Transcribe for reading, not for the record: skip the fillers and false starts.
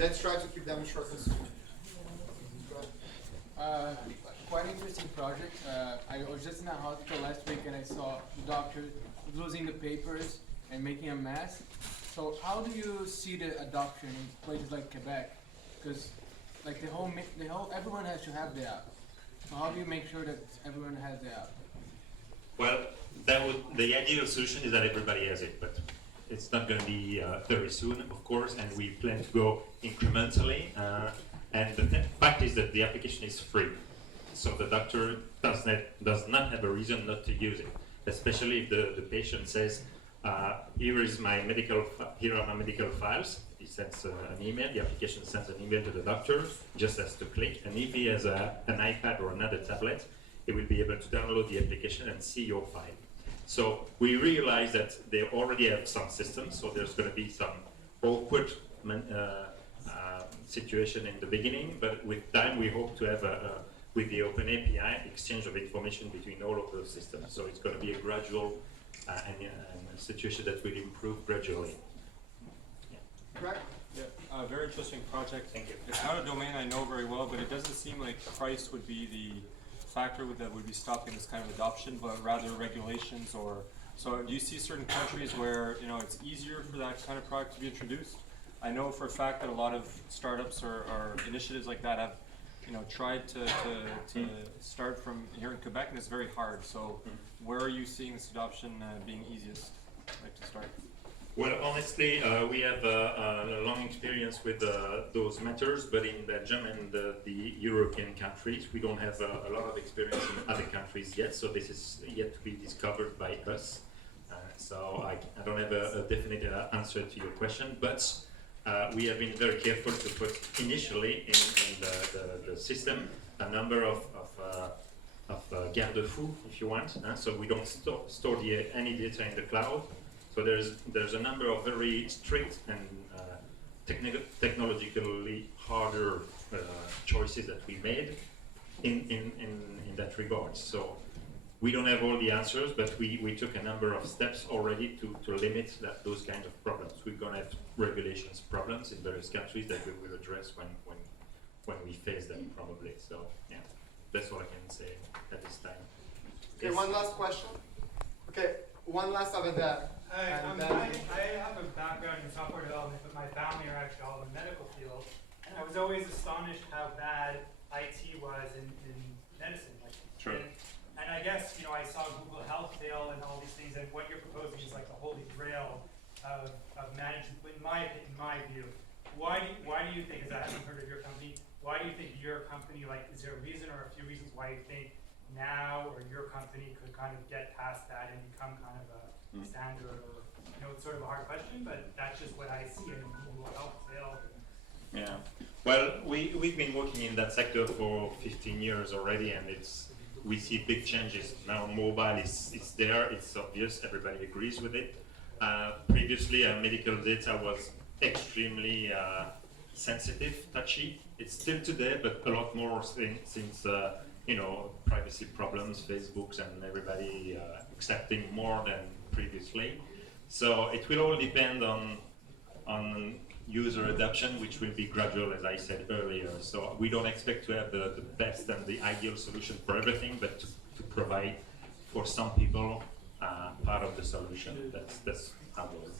let's try to keep them short and sweet. Quite interesting project. I was just in a hospital last week and I saw the doctor losing the papers and making a mess. So how do you see the adoption in places like Quebec? Because like everyone has to have the app. So how do you make sure that everyone has the app? Well, the ideal solution is that everybody has it, but it's not going to be very soon, of course, and we plan to go incrementally. And the fact is that the application is free, so the doctor does not have a reason not to use it. Especially if the patient says, "Here are my medical files." He sends an email. The application sends an email to the doctor, just has to click. And if he has an iPad or another tablet, he will be able to download the application and see your file. So we realize that they already have some systems, so there's going to be some awkward situation in the beginning, but with time we hope to have, with the Open API, exchange of information between all of those systems. So it's going to be a gradual and a situation that will improve gradually. Right? Yeah, very interesting project. Thank you. It's not a domain I know very well, but it doesn't seem like price would be the factor that would be stopping this kind of adoption, but rather regulations or. So do you see certain countries where it's easier for that kind of product to be introduced? I know for a fact that a lot of startups or initiatives like that have tried to start from here in Quebec, and it's very hard. So where are you seeing this adoption being easiest, like to start? Well, honestly, we have a long experience with those matters, but in Belgium and the European countries, we don't have a lot of experience in other countries yet, so this is yet to be discovered by us. So I don't have a definite answer to your question, but we have been very careful to put initially in the system a number of garde-fous, if you want. So we don't store any data in the cloud. So there's a number of very strict and technologically harder choices that we made in that regard. So we don't have all the answers, but we took a number of steps already to limit those kinds of problems. We're going to have regulations problems in various countries that we will address when we face them, probably. So yeah, that's all I can say at this time. Okay, Yes. one last question. Okay, one last over there. Hi, I have a background in software development, but my family are actually all in the medical field. And I was always astonished how bad IT was in medicine. Sure. And I guess, I saw Google Health fail and all these things, and what you're proposing is like the holy grail of management, in my view. Why do you think, as I haven't heard of your company, why do you think your company, is there a reason or a few reasons why you think now or your company could kind of get past that and become kind of a standard, or it's sort of a hard question, but that's just what I see in Google Health sales. Yeah. Well, we've been working in that sector for 15 years already, and we see big changes. Now mobile is there, it's obvious, everybody agrees with it. Previously, medical data was extremely sensitive, touchy. It's still today, but a lot more since privacy problems, Facebooks, and everybody accepting more than previously. So it will all depend on user adoption, which will be gradual, as I said earlier. So we don't expect to have the best and the ideal solution for everything, but to provide for some people part of the solution. That's how it works.